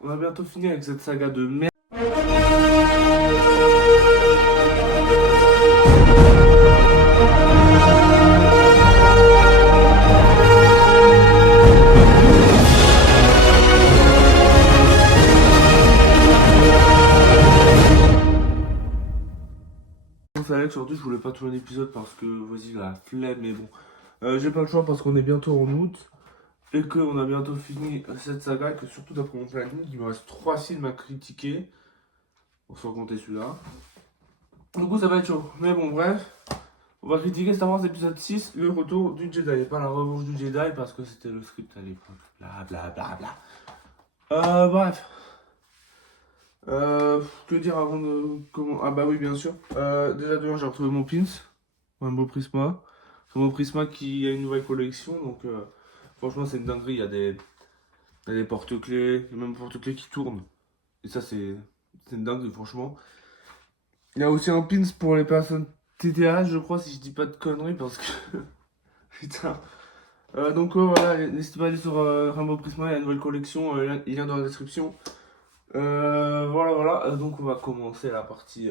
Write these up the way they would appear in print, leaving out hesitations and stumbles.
On a bientôt fini avec cette saga de merde. C'est Alex, aujourd'hui je voulais pas tourner l'épisode parce que vas-y la flemme, mais bon. J'ai pas le choix parce qu'on est bientôt en août et qu'on a bientôt fini cette saga et que surtout d'après mon planning, il me reste 3 films à critiquer. Sans compter celui-là. Du coup ça va être chaud. Mais bon bref. On va critiquer Star Wars épisode 6, le retour du Jedi. Et pas la revanche du Jedi parce que c'était le script à l'époque. Bla bla bla bla. Bref. Que dire avant de comment. Ah bah oui bien sûr. Déjà de j'ai retrouvé mon pins. Un beau Prisma. C'est mon Prisma qui a une nouvelle collection. Donc franchement c'est une dinguerie. Il y a des porte-clés. Il y a même porte-clés qui tournent. Et ça c'est une dinguerie franchement. Il y a aussi un pins pour les personnes TTH je crois si je dis pas de conneries parce que. Putain. Donc voilà, n'hésitez pas à aller sur Rainbow Prisma, il y a une nouvelle collection, il lien dans la description. Voilà. Donc on va commencer la partie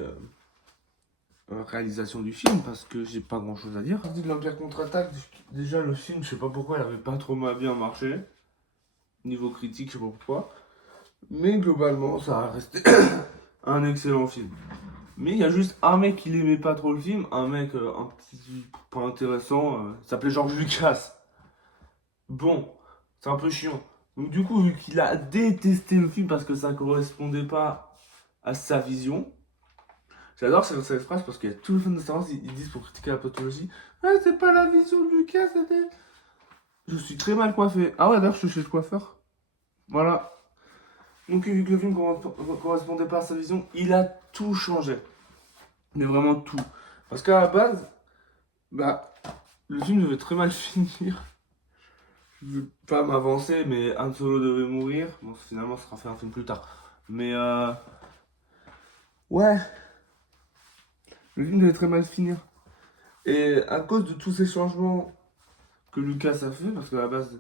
réalisation du film parce que j'ai pas grand chose à dire. Partie de l'Empire contre-attaque, déjà le film, je sais pas pourquoi, il avait pas trop bien marché. Niveau critique, je sais pas pourquoi. Mais globalement, ça a resté un excellent film. Mais il y a juste un mec qui l'aimait pas trop le film, un mec un petit pas intéressant, il s'appelait George Lucas. Bon, c'est un peu chiant. Donc du coup, vu qu'il a détesté le film parce que ça correspondait pas à sa vision, j'adore cette phrase parce qu'il y a tous les fans de Star Wars, ils disent pour critiquer la pathologie, ah c'est pas la vision de Lucas, c'était... Je suis très mal coiffé. Ah ouais, d'ailleurs, je suis chez le coiffeur. Voilà. Donc vu que le film correspondait pas à sa vision, il a tout changé. Mais vraiment tout. Parce qu'à la base, bah, le film devait très mal finir. Je veux pas m'avancer, mais Han Solo devait mourir. Bon, finalement, ça sera fait un film plus tard. Mais ouais, le film devait très mal finir. Et à cause de tous ces changements que Lucas a fait, parce qu'à la base,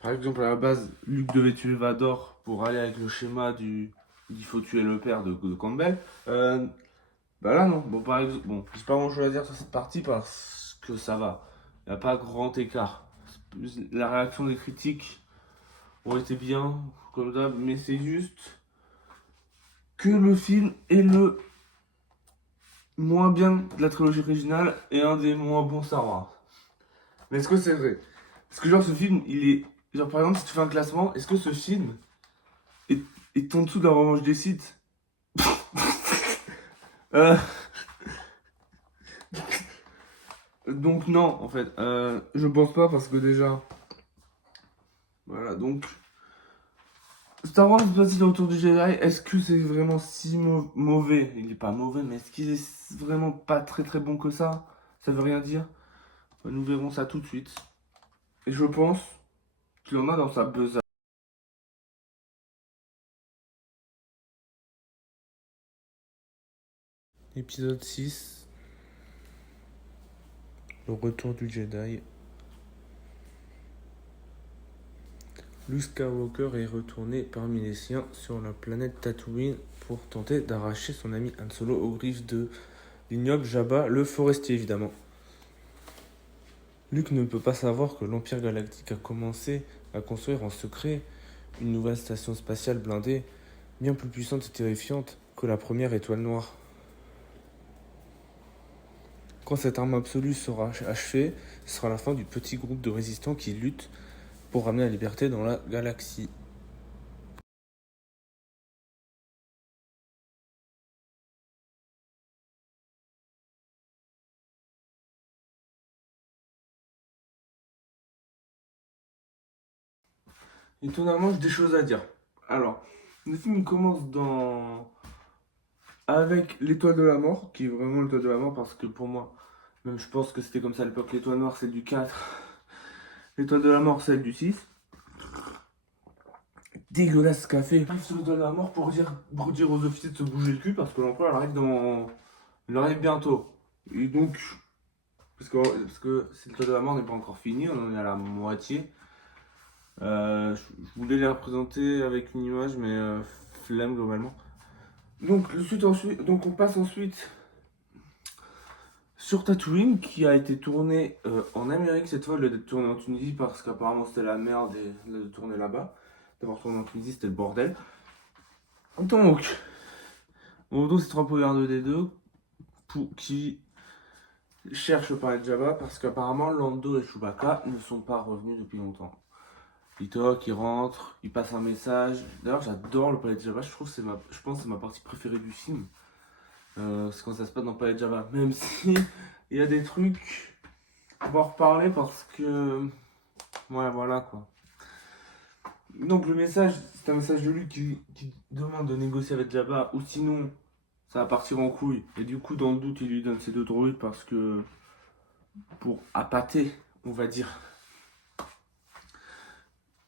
par exemple, à la base, Luke devait tuer Vador pour aller avec le schéma du il faut tuer le père de Campbell. Bah là, non. Bon, par exemple, bon, j'ai pas grand chose à dire sur cette partie parce que ça va. Il n'y a pas grand écart. La réaction des critiques ont été bien, comme d'hab, mais c'est juste que le film est le moins bien de la trilogie originale et un des moins bons Star Wars. Mais est-ce que c'est vrai? Parce que genre ce film, il est... Genre par exemple, si tu fais un classement, est-ce que ce film est en dessous de la revanche des Sith? euh... Donc non, en fait. Je pense pas parce que déjà... Voilà, donc... Star Wars, vas-y, le retour du Jedi, est-ce que c'est vraiment si mauvais? Il est pas mauvais, mais est-ce qu'il est vraiment pas très très bon que ça? Ça veut rien dire. Nous verrons ça tout de suite. Et je pense qu'il en a dans sa besace. Épisode 6. Le retour du Jedi. Luke Skywalker est retourné parmi les siens sur la planète Tatooine pour tenter d'arracher son ami Han Solo aux griffes de l'ignoble Jabba, le forestier évidemment. Luke ne peut pas savoir que l'Empire Galactique a commencé à construire en secret une nouvelle station spatiale blindée, bien plus puissante et terrifiante que la première étoile noire. Quand cette arme absolue sera achevée, ce sera la fin du petit groupe de résistants qui luttent pour ramener la liberté dans la galaxie. Étonnamment, j'ai des choses à dire. Alors, le film commence avec l'étoile de la mort, qui est vraiment l'étoile de la mort, parce que pour moi, même je pense que c'était comme ça à l'époque, l'étoile noire celle du 4, l'étoile de la mort celle du 6. Dégueulasse ce qu'a fait. Arrive sur l'étoile de la mort pour dire aux officiers de se bouger le cul, parce que l'empereur il arrive bientôt. Et donc, parce que l'étoile de la mort n'est pas encore finie, on en est à la moitié. Je voulais les représenter avec une image, mais flemme globalement. Donc, donc on passe ensuite sur Tatooine, qui a été tourné en Amérique cette fois, au lieu d'être tourné en Tunisie, parce qu'apparemment c'était la merde de tourner là-bas. D'avoir tourné en Tunisie, c'était le bordel. Donc, en gros, c'est 3 power 2D2 qui cherchent Planet Jabba, parce qu'apparemment Lando et Chewbacca ne sont pas revenus depuis longtemps. Il toque, il rentre, il passe un message. D'ailleurs, j'adore le Palais de Jabba. Je trouve que je pense que c'est ma partie préférée du film. C'est quand ça se passe dans le Palais de Jabba. Même si il y a des trucs, on va en reparler parce que. Ouais, voilà quoi. Donc, le message, c'est un message de lui qui demande de négocier avec Jabba, ou sinon, ça va partir en couille. Et du coup, dans le doute, il lui donne ses 2 droïdes parce que. Pour appâter, on va dire.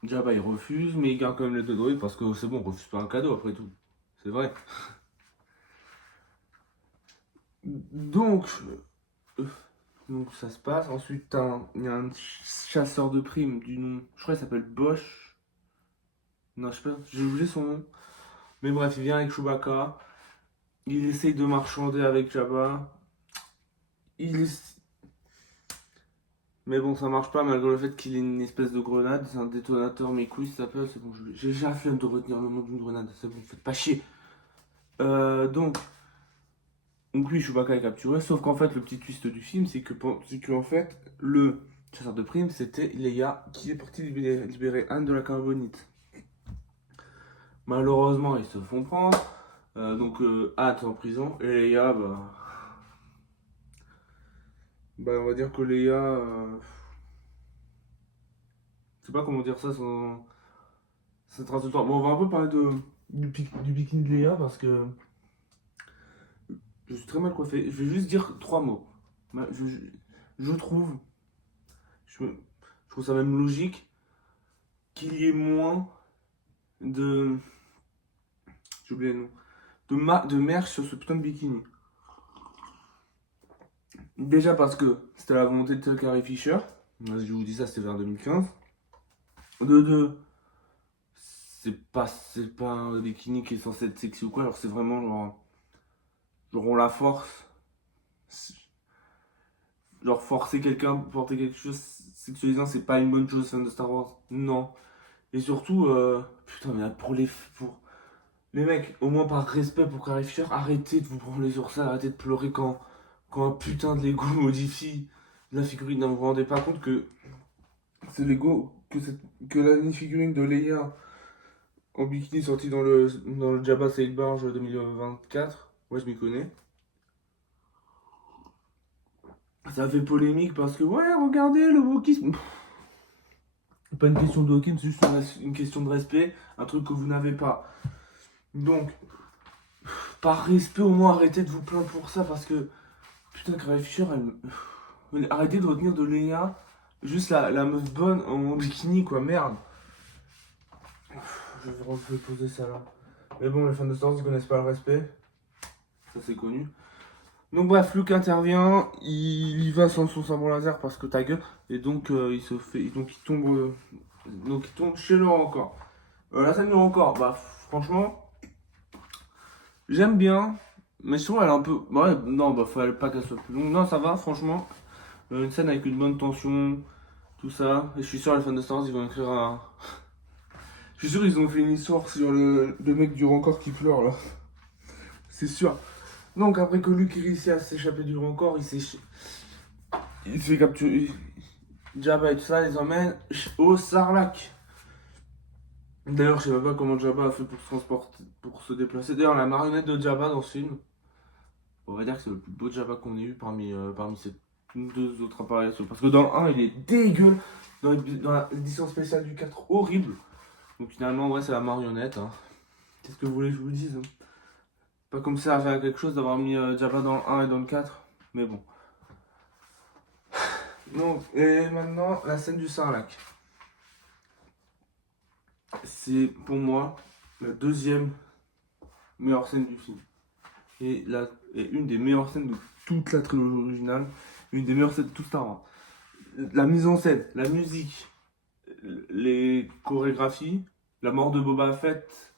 Jabba il refuse, mais il garde quand même les 2 droïdes parce que c'est bon, on refuse pas un cadeau après tout. C'est vrai. Donc, euh, donc ça se passe. Ensuite, il y a un chasseur de primes du nom, je crois qu'il s'appelle Bosch. Non, je sais pas, j'ai oublié son nom. Mais bref, il vient avec Chewbacca. Il essaye de marchander avec Jabba. Il est... Mais bon, ça marche pas malgré le fait qu'il ait une espèce de grenade. C'est un détonateur, mais couilles, ça s'appelle. C'est bon, j'ai déjà la flemme de retenir le nom d'une grenade. C'est bon, faites pas chier. Donc lui, Chewbacca est capturé, sauf qu'en fait, le petit twist du film, c'est que en fait, le chasseur de primes, c'était Leia qui est parti libérer Anne de la Carbonite. Malheureusement, ils se font prendre, donc Anne est en prison, et Leia, on va dire que Leia, je sais pas comment dire ça sans trace de temps. Bon, on va un peu parler du bikini de Leia, parce que je suis très mal coiffé. Je vais juste dire 3 mots. Je trouve, je, je trouve ça même logique qu'il y ait moins de. J'ai oublié le nom. De merch sur ce putain de bikini. Déjà parce que c'était la volonté de Carrie Fisher. Je vous dis ça, c'était vers 2015. De deux, c'est pas un bikini qui est censé être sexy ou quoi. Alors c'est vraiment genre on la force. Genre forcer quelqu'un pour porter quelque chose sexualisant, c'est pas une bonne chose fan de Star Wars. Non. Et surtout, putain, mais pour les mecs, au moins par respect pour Carrie Fisher, arrêtez de vous branler sur ça, arrêtez de pleurer quand un putain de Lego modifie la figurine. Non, vous vous rendez pas compte que c'est Lego, que la mini-figurine de Leia en bikini sortie dans le Jabba Sail Barge 2024, ouais, je m'y connais. Ça fait polémique parce que, ouais, regardez le wokisme. Pas une question de wokisme, c'est juste une question de respect, un truc que vous n'avez pas. Donc, par respect, au moins arrêtez de vous plaindre pour ça parce que, putain, Carrie Fisher, arrêtez de retenir de Leia juste la meuf bonne en bikini, quoi, merde. Je vais poser ça là. Mais bon, les fans de Star Wars, ils connaissent pas le respect. Ça, c'est connu. Donc, bref, Luke intervient. Il y va sans son sabre laser parce que ta gueule. Et donc, il se fait. Donc, il tombe chez le encore. La scène du encore, franchement, j'aime bien. Mais je trouve elle est un peu. Ouais, non, fallait pas qu'elle soit plus longue. Non, ça va, franchement. Une scène avec une bonne tension, tout ça. Et je suis sûr, les fans de Star Wars, ils vont écrire un. Je suis sûr, ils ont fait une histoire sur le mec du Rancor qui pleure là. C'est sûr. Donc, après que Luke réussit à s'échapper du Rancor, il se fait capturer. Jabba et tout ça, les emmène au Sarlacc. D'ailleurs, je sais pas comment Jabba a fait pour se transporter, pour se déplacer. D'ailleurs, la marionnette de Jabba dans ce film, on va dire que c'est le plus beau Jabba qu'on ait eu parmi ces 2 autres apparitions. Parce que dans le 1, il est dégueu. Dans l'édition spéciale du 4, horrible. Donc finalement, ouais, c'est la marionnette. Hein. Qu'est-ce que vous voulez que je vous dise? Pas comme ça à faire quelque chose d'avoir mis Jabba dans le 1 et dans le 4. Mais bon. Donc, et maintenant, la scène du Sarlacc. C'est pour moi la deuxième meilleure scène du film. Et une des meilleures scènes de toute la trilogie originale. Une des meilleures scènes de tout Star Wars. La mise en scène, la musique, les chorégraphies. La mort de Boba Fett.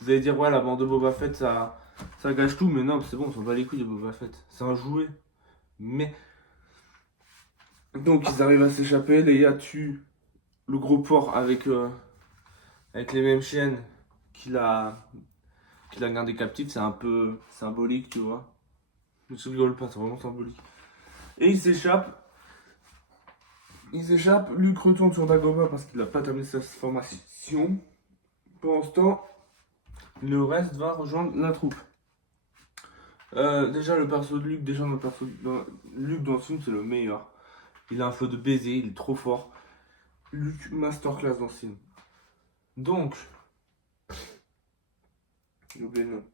Vous allez dire, ouais, la mort de Boba Fett, ça gâche tout, mais non, c'est bon, on s'en bat les couilles de Boba Fett. C'est un jouet. Mais. Donc, ils arrivent à s'échapper. Leia tue le gros porc avec les mêmes chiennes qu'il a gardé captif. C'est un peu symbolique, tu vois. Je rigole pas, c'est vraiment symbolique. Et il s'échappe. Luke retourne sur Dagobah parce qu'il n'a pas terminé sa formation. Pendant ce temps, le reste va rejoindre la troupe. Déjà, le perso de Luke, Luke dans le film, c'est le meilleur. Il a un flow de baiser, il est trop fort. Luke, masterclass dans ce film. Donc, j'ai oublié le nom.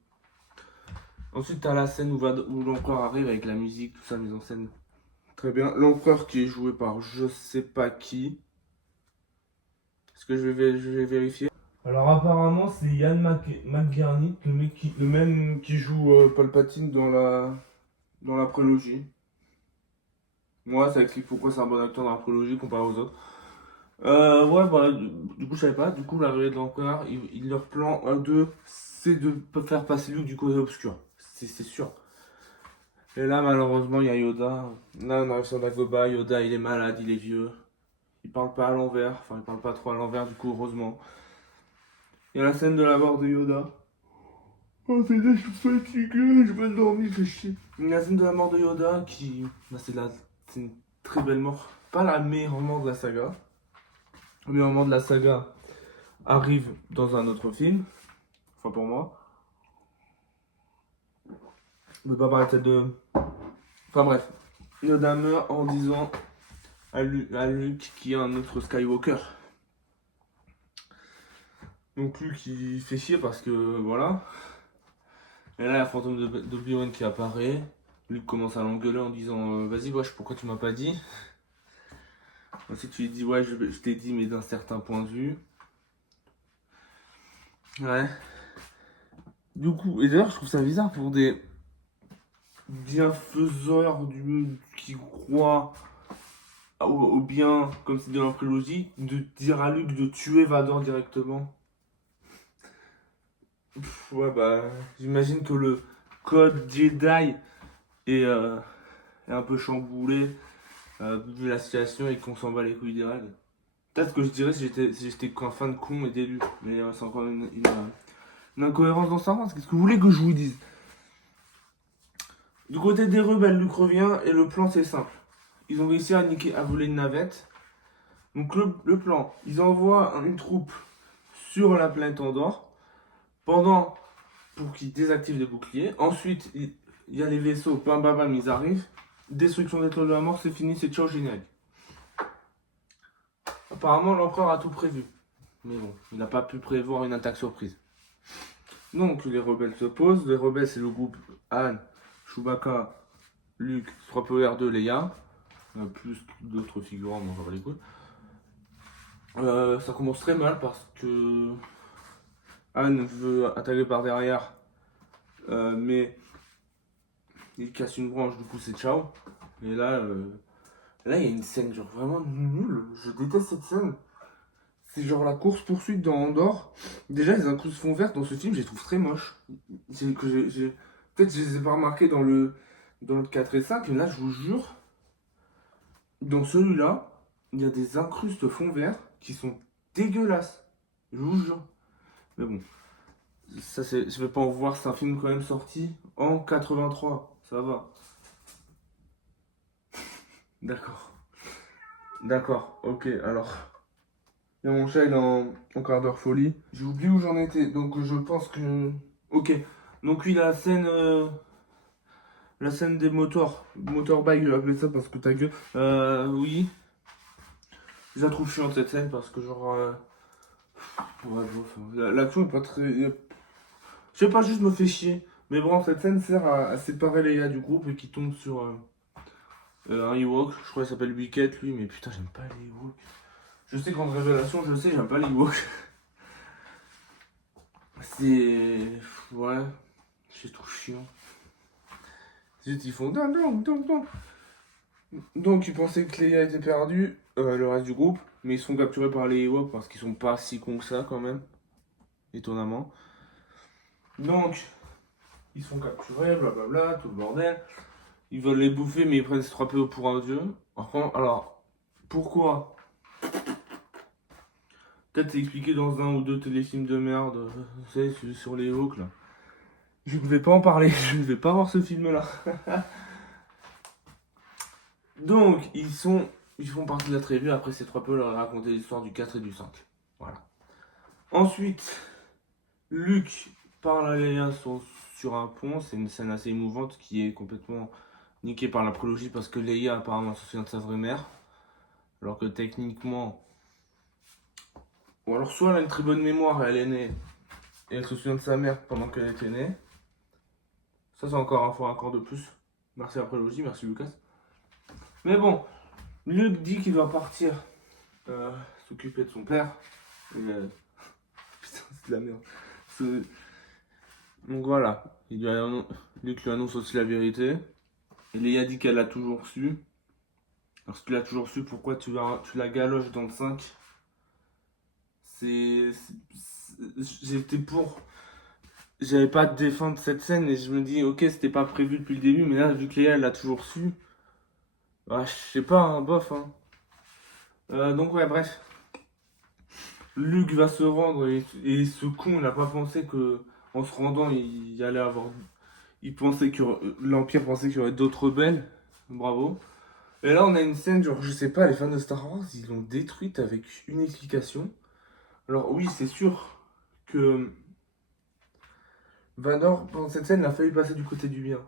Ensuite, t'as la scène où l'empereur arrive avec la musique, tout ça, mise en scène. Très bien. L'empereur qui est joué par je sais pas qui. Est-ce que je vais vérifier? Alors apparemment c'est Ian McGarnett, le même qui joue Palpatine dans la prélogie. Moi ça explique pourquoi c'est un bon acteur dans la prélogie comparé aux autres. Ouais bah du coup je savais pas, du coup l'arrivée de l'empereur, leur plan 1, 2, c'est de faire passer Luke du côté obscur. C'est sûr. Et là malheureusement il y a Yoda. Là on arrive sur Dagobah, Yoda il est malade, il est vieux. Il parle pas à l'envers, enfin il parle pas trop à l'envers du coup heureusement. Il y a la scène de la mort de Yoda. Oh putain, je suis fatigué, je vais dormir, fais chier. Il y a la scène de la mort de Yoda qui. Bah, c'est une très belle mort. Pas la meilleure mort de la saga. Le meilleur moment de la saga arrive dans un autre film. Enfin pour moi. Je ne peux pas parler de cette de. Enfin bref. Yoda meurt en disant à Luke qu'il y a un autre Skywalker. Donc Luke il fait chier parce que voilà. Et là, il y a le fantôme d'Obi-Wan qui apparaît. Luke commence à l'engueuler en disant vas-y, wesh, pourquoi tu m'as pas dit? Ensuite, tu lui dis ouais, je t'ai dit, mais d'un certain point de vue. Ouais. Du coup, et d'ailleurs, je trouve ça bizarre pour des bienfaiseurs qui croient au bien, comme c'est dans la prélogie, de dire à Luke de tuer Vador directement. Ouais, bah, j'imagine que le code Jedi est un peu chamboulé vu la situation et qu'on s'en bat les couilles des règles. Peut-être que je dirais si j'étais qu'un fan con et d'élu, mais c'est encore une incohérence dans Star Wars. Qu'est-ce que vous voulez que je vous dise? Du côté des rebelles, Luke revient et le plan c'est simple. Ils ont réussi à voler une navette. Donc le plan, ils envoient une troupe sur la planète Andorre pour qu'ils désactivent les boucliers. Ensuite, il y a les vaisseaux, bam bam bam, ils arrivent. Destruction des étoiles de la mort, c'est fini, c'est ciao générique. Apparemment, l'empereur a tout prévu. Mais bon, il n'a pas pu prévoir une attaque surprise. Donc, les rebelles se posent. Les rebelles, c'est le groupe Han, Chewbacca, Luke, 3PO-R2, Leia. Plus d'autres figurants, mais on va les couilles. Ça commence très mal parce que Han veut attaquer par derrière. Mais il casse une branche, du coup, c'est ciao. Et là, il y a une scène genre vraiment nulle. Je déteste cette scène. C'est genre la course-poursuite dans Andorre. Déjà, les incrustes fond vert dans ce film, je les trouve très moches. Peut-être je les ai pas remarqués dans le 4 et 5, mais là, je vous jure, dans celui-là, il y a des incrustes fond vert qui sont dégueulasses. Je vous jure. Mais bon, je vais pas en voir, c'est un film quand même sorti en 83. Ça va. D'accord. D'accord, ok, alors. Et mon chat il est en quart d'heure folie. J'ai oublié où j'en étais, donc je pense que. Ok. Donc oui, la scène des motorbike, je vais appeler ça parce que ta gueule. Oui. Je la trouve chiante cette scène parce que genre. Ouais, l'action est pas très. Je sais pas, juste me fait chier. Mais bon, cette scène sert à séparer les gars du groupe et qui tombent sur un Ewok. Je crois qu'il s'appelle Wicket lui, mais putain, j'aime pas les Ewoks. Je sais qu'en révélation, je sais, j'aime pas les Ewoks. C'est. Ouais. C'est trop chiant. Juste, ils font. Donc, ils pensaient que Leia était perdue, le reste du groupe. Mais ils sont capturés par les Ewoks parce qu'ils sont pas si cons que ça quand même, étonnamment. Donc, ils sont capturés, blablabla, tout le bordel. Ils veulent les bouffer, mais ils prennent C3PO pour un dieu. Alors, pourquoi? Peut-être c'est expliqué dans un ou deux téléfilms de merde, vous savez, sur les Ewoks là. Je ne vais pas en parler, je ne vais pas voir ce film là. Donc, ils font partie de la tribu. Après, ces trois peu leur a raconté l'histoire du 4 et du 5. Voilà. Ensuite, Luke parle à Leia sur un pont. C'est une scène assez émouvante qui est complètement niquée par la prélogie parce que Leia apparemment se souvient de sa vraie mère. Alors que techniquement. Ou alors, soit elle a une très bonne mémoire et elle est née. Et elle se souvient de sa mère pendant qu'elle était née. Ça, c'est encore un fois encore de plus. Merci à la prélogie, merci Lucas. Mais bon, Luke dit qu'il doit partir s'occuper de son père. Putain, c'est de la merde. Donc voilà, Luke lui annonce aussi la vérité. Et Leia dit qu'elle l'a toujours su. Parce qu'il a toujours su pourquoi tu la galoches dans le 5. J'étais pour. J'avais pas de défendre cette scène et je me dis, ok, c'était pas prévu depuis le début, mais là, vu que Leia elle l'a toujours su. Bah, je sais pas, hein, bof. Hein. Donc ouais, bref. Luke va se rendre et ce con, il n'a pas pensé que en se rendant, il allait avoir. Il pensait que l'Empire pensait qu'il y aurait d'autres rebelles. Bravo. Et là, on a une scène, genre, je sais pas, les fans de Star Wars, ils l'ont détruite avec une explication. Alors, oui, c'est sûr que Vador, pendant cette scène, il a failli passer du côté du bien.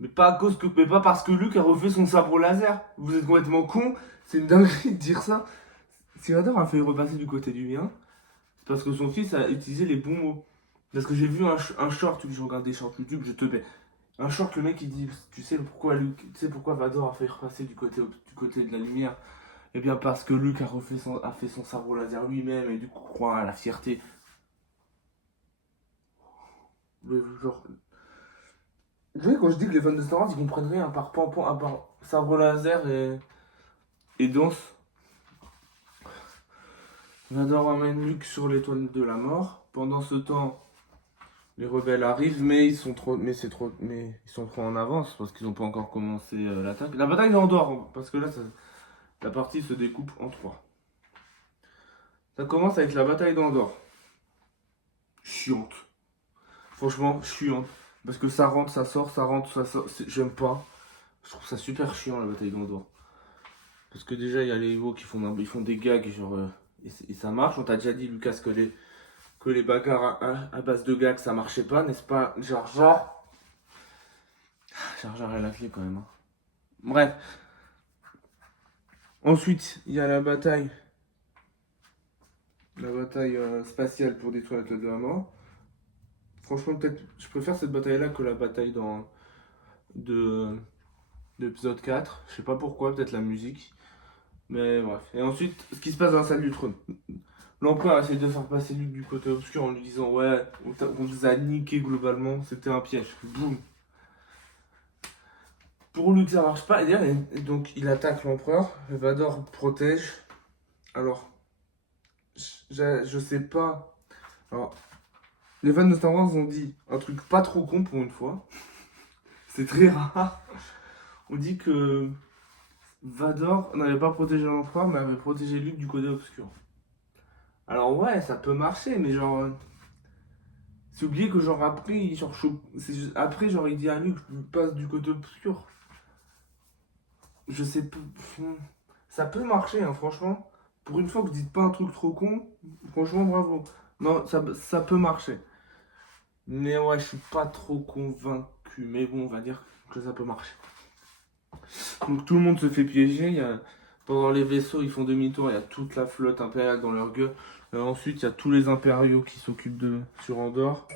Mais pas parce que Luke a refait son sabre laser. Vous êtes complètement con. C'est une dinguerie de dire ça. Si Vador a failli repasser du côté du bien, c'est parce que son fils a utilisé les bons mots. Parce que j'ai vu un short, je regarde des shorts YouTube, je te paie. Un short, le mec il dit, tu sais pourquoi Vador a fait repasser du côté de la lumière? Eh bien parce que Luke a fait son sabre laser lui-même et du coup croit à la fierté. Genre, vous voyez quand je dis que les fans de Star Wars ils comprennent rien à part Pampan, à part sabre laser et danse. Vador emmène Luke sur l'étoile de la mort. Pendant ce temps, les rebelles arrivent, mais ils sont trop en avance parce qu'ils n'ont pas encore commencé l'attaque. La bataille d'Andorre, parce que là, la partie se découpe en trois. Ça commence avec la bataille d'Andorre. Chiante. Franchement, chiante. Parce que ça rentre, ça sort, ça rentre, ça sort. J'aime pas. Je trouve ça super chiant la bataille d'Andorre. Parce que déjà, il y a les Ewoks qui font des gags, genre, et ça marche. On t'a déjà dit, Lucas, que les bagarres à base de gags ça marchait pas, n'est-ce pas? Jar Jar est la clé quand même. Hein. Bref. Ensuite, il y a la bataille. La bataille spatiale pour détruire la Toile de la Mort. Franchement, peut-être, je préfère cette bataille-là que la bataille de l'épisode 4. Je sais pas pourquoi, peut-être la musique. Mais bref. Et ensuite, ce qui se passe dans la salle du trône. L'empereur essaie de faire passer Luke du côté obscur en lui disant ouais, on vous a niqué globalement, c'était un piège. Boum. Pour Luke ça marche pas, et donc il attaque l'empereur, Vador protège. Alors, je sais pas. Alors, les fans de Star Wars ont dit un truc pas trop con pour une fois. C'est très rare. On dit que Vador n'avait pas protégé l'empereur, mais avait protégé Luke du côté obscur. Alors ouais, ça peut marcher, mais genre... C'est oublié que genre après, après genre il dit à Luke, je passe du côté obscur. Je sais pas... Ça peut marcher, hein, franchement. Pour une fois que vous dites pas un truc trop con, franchement bravo. Non, ça peut marcher. Mais ouais, je suis pas trop convaincu. Mais bon, on va dire que ça peut marcher. Donc tout le monde se fait piéger. Pendant les vaisseaux, ils font demi-tour. Il y a toute la flotte impériale dans leur gueule. Ensuite, il y a tous les impériaux qui s'occupent sur Andorre.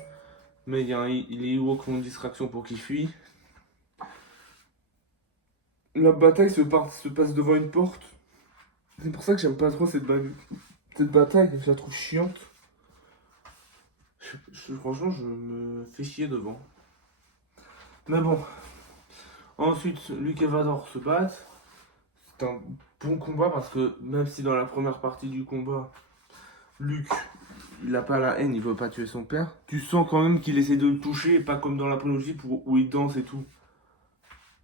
Mais il y a les Ewoks qui ont une distraction pour qu'ils fuient. La bataille se passe devant une porte. C'est pour ça que j'aime pas trop cette bataille. Je la trouve chiante. Franchement, je me fais chier devant. Mais bon. Ensuite, Luke et Vador se battent. C'est un bon combat parce que même si dans la première partie du combat, Luke, il a pas la haine, il veut pas tuer son père, tu sens quand même qu'il essaie de le toucher, et pas comme dans la prélogie où il danse et tout.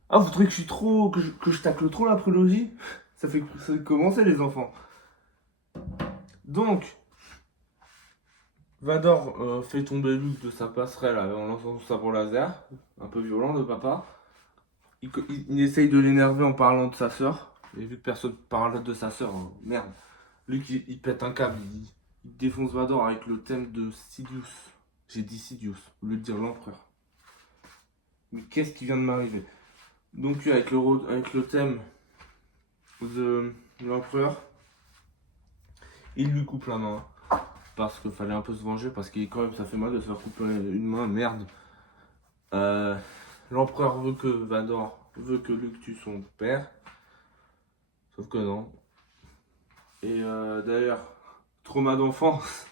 Ah, vous trouvez que je suis trop. Que je tacle trop la prélogie? Ça fait commencer les enfants. Donc, Vador fait tomber Luke de sa passerelle en lançant son sabre laser, un peu violent de papa. Il essaye de l'énerver en parlant de sa sœur. Et vu que personne parle de sa sœur, merde. Luke il pète un câble, il défonce Vador avec le thème de Sidious. J'ai dit Sidious, au lieu de dire l'empereur. Mais qu'est-ce qui vient de m'arriver? Donc avec le thème de l'empereur, il lui coupe la main. Parce qu'il fallait un peu se venger, parce que quand même ça fait mal de se faire couper une main, merde. L'empereur veut que Vador veut que Luke tue son père. Sauf que non. Et d'ailleurs, trauma d'enfance.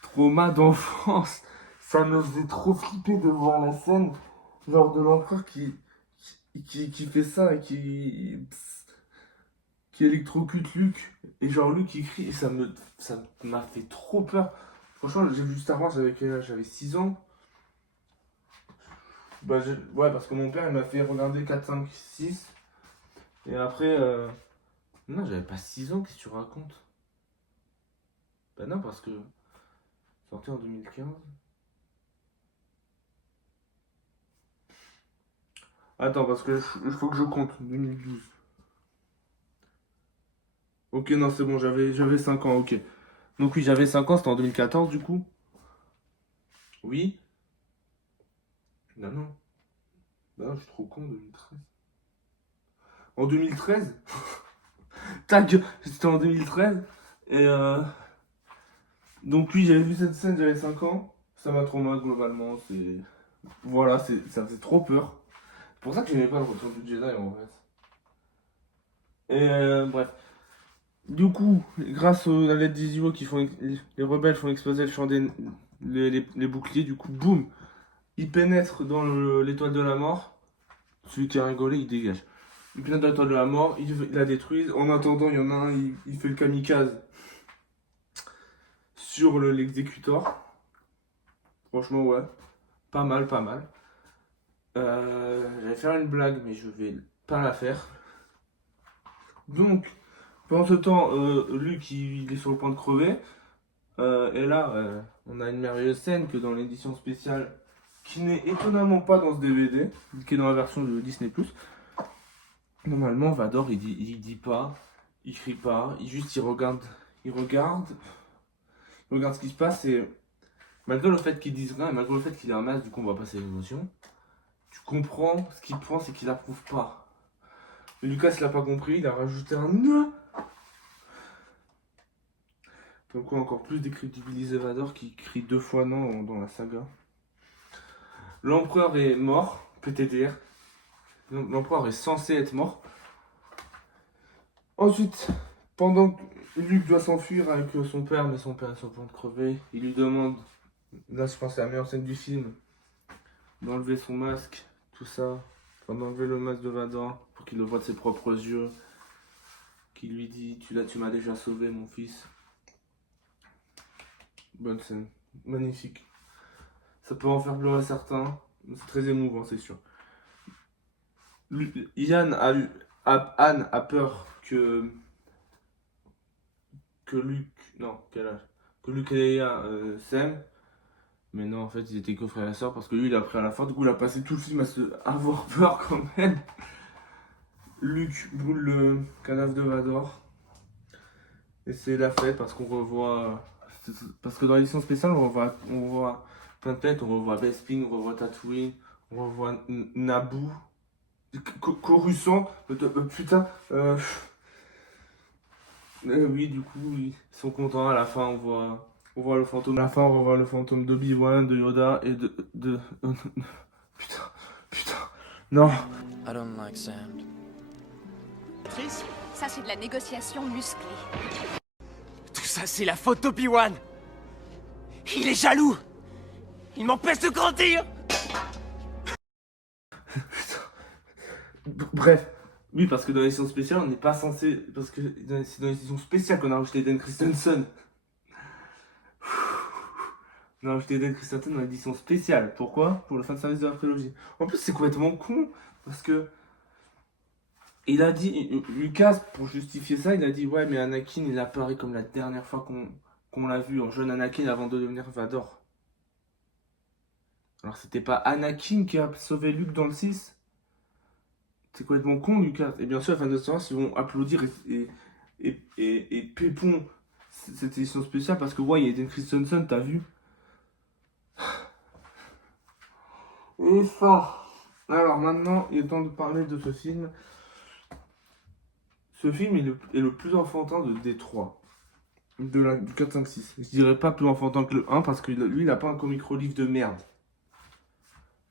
Trauma d'enfance. Ça me faisait trop flipper de voir la scène. Genre de l'empereur qui fait ça et qui électrocute Luke. Et genre Luke qui crie et ça m'a fait trop peur. Franchement, j'ai vu Star Wars avec quel âge? J'avais 6 ans. Bah, ouais, parce que mon père il m'a fait regarder 4 5 6. Et après, non, j'avais pas 6 ans, qu'est-ce que tu racontes? Bah non, parce que sorti en 2015. Attends, parce que il faut que je compte. 2012. Ok, non, c'est bon, j'avais 5 ans, ok. Donc oui, j'avais 5 ans, c'était en 2014 du coup. Oui. Non, non. Bah non, je suis trop con, 2013. En 2013? Ta gueule, c'était en 2013. Et donc oui, j'avais vu cette scène, j'avais 5 ans. Ça m'a traumatisé globalement, c'est... Voilà, ça me faisait trop peur. C'est pour ça que j'aimais pas le retour du Jedi en fait. Et bref. Du coup, grâce à l'aide des Ewoks les rebelles font exploser le champ les boucliers, du coup, boum, ils pénètrent dans l'étoile de la mort. Celui qui a rigolé, il dégage. Il pénètre dans l'étoile de la mort, il la détruisent. En attendant, il y en a un, il fait le kamikaze sur l'exécuteur. Franchement, ouais, pas mal, pas mal. J'allais faire une blague, mais je vais pas la faire. Donc, pendant ce temps, Luke, il est sur le point de crever. Et là, on a une merveilleuse scène que dans l'édition spéciale, qui n'est étonnamment pas dans ce DVD, qui est dans la version de Disney+. Normalement, Vador, il dit pas, il crie pas, il regarde, il regarde, il regarde ce qui se passe et malgré le fait qu'il dise rien, et malgré le fait qu'il ait un masque, du coup on voit pas ses émotions, tu comprends ce qu'il pense et qu'il approuve pas. Mais Lucas il a pas compris, il a rajouté un non. Donc quoi, encore plus décrédibiliser Vador qui crie 2 fois non dans la saga. L'empereur est mort, PTDR. L'empereur est censé être mort. Ensuite, pendant que Luke doit s'enfuir avec son père, mais son père est sur le point de crever, il lui demande, là je pense que c'est la meilleure scène du film, d'enlever son masque, tout ça, enfin d'enlever le masque de Vador pour qu'il le voie de ses propres yeux, qui lui dit, tu m'as déjà sauvé mon fils. Bonne scène, magnifique. Ça peut en faire pleurer certains, mais c'est très émouvant, c'est sûr. Anne a peur que Luke, non, quel âge? Que Luke et Leia s'aiment. Mais non, en fait, ils étaient que frères et sœurs parce que lui, il a pris à la fin. Du coup, il a passé tout le film à avoir peur quand même. Luke brûle le cadavre de Vador. Et c'est la fête parce qu'on revoit. Parce que dans l'édition spéciale, on revoit plein de têtes. On revoit Bespin, on revoit Tatooine, on revoit Naboo, Coruscant. Putain. Oui, du coup, ils sont contents. À la fin, on voit le fantôme. À la fin, on revoit le fantôme d'Obi-Wan, de Yoda et putain, putain, non. I don't like sand. Trice, ça c'est de la négociation musclée. Tout ça, c'est la faute d'Obi-Wan. Il est jaloux. Il m'empêche de grandir. Bref, Oui, parce que dans l'édition spéciale, on n'est pas censé. Parce que c'est dans l'édition spéciale qu'on a rajouté Hayden Christensen. On a rajouté Hayden Christensen dans l'édition spéciale. Pourquoi? Pour le fan service de la prélogie. En plus, c'est complètement con. Parce que. Il a dit. Lucas, pour justifier ça, il a dit ouais, mais Anakin, il apparaît comme la dernière fois qu'on l'a vu en jeune Anakin avant de devenir Vador. Alors, c'était pas Anakin qui a sauvé Luke dans le 6? C'est complètement con, Lucas. Et bien sûr, les fans de Star Wars, ils vont applaudir et pépon cette édition spéciale parce que, ouais, il y a Hayden Christensen, t'as vu? Et ça. Alors maintenant, il est temps de parler de ce film. Ce film est le plus enfantin de D3. Du 4, 5, 6. Je dirais pas plus enfantin que le 1 parce que lui, il a pas un comic relief de merde.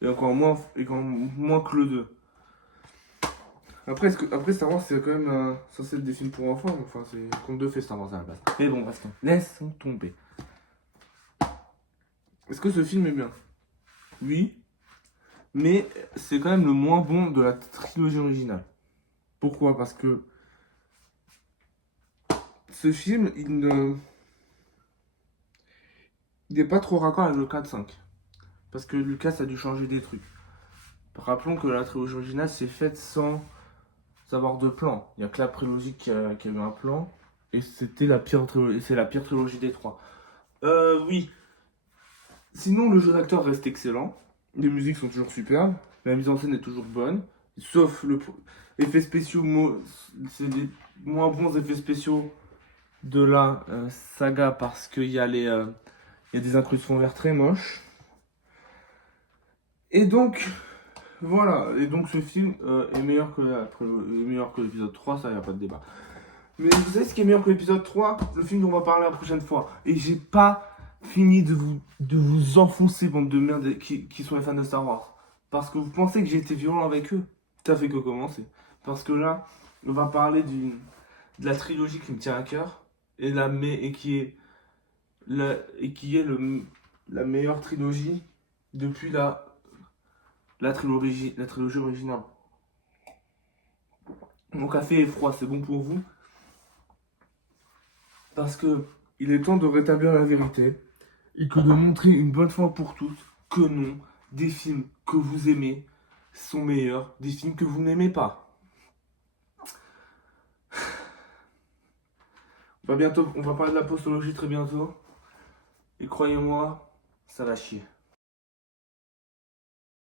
Et encore moins que le 2. Après Star Wars, c'est quand même censé être des films pour enfants. Enfin, c'est conte de fées Star Wars à la base. Mais bon, laissons tomber. Est-ce que ce film est bien? Oui. Mais c'est quand même le moins bon de la trilogie originale. Pourquoi? Parce que ce film, il n'est pas trop raccord avec le 4-5. Parce que Lucas a dû changer des trucs. Rappelons que la trilogie originale s'est faite sans avoir de plan. Il n'y a que la prélogie qui a eu un plan. Et c'était c'est la pire trilogie des trois. Oui. Sinon, le jeu d'acteur reste excellent. Les musiques sont toujours superbes. La mise en scène est toujours bonne. Sauf effets spéciaux, c'est des moins bons effets spéciaux de la saga parce qu'il y a il y a des incrustations verts très moches. Et donc, voilà. Et donc, ce film est meilleur que l'épisode 3, ça, il n'y a pas de débat. Mais vous savez ce qui est meilleur que l'épisode 3? Le film dont on va parler la prochaine fois. Et j'ai pas fini de vous enfoncer, bande de merde qui sont les fans de Star Wars. Parce que vous pensez que j'ai été violent avec eux? Ça fait que commencer. Parce que là, on va parler de la trilogie qui me tient à cœur. Et qui est la meilleure trilogie depuis la trilogie originale. Mon café est froid, c'est bon pour vous? Parce que il est temps de rétablir la vérité et que de montrer une bonne fois pour toutes que non, des films que vous aimez sont meilleurs des films que vous n'aimez pas. On va parler de la postologie très bientôt. Et croyez-moi, ça va chier.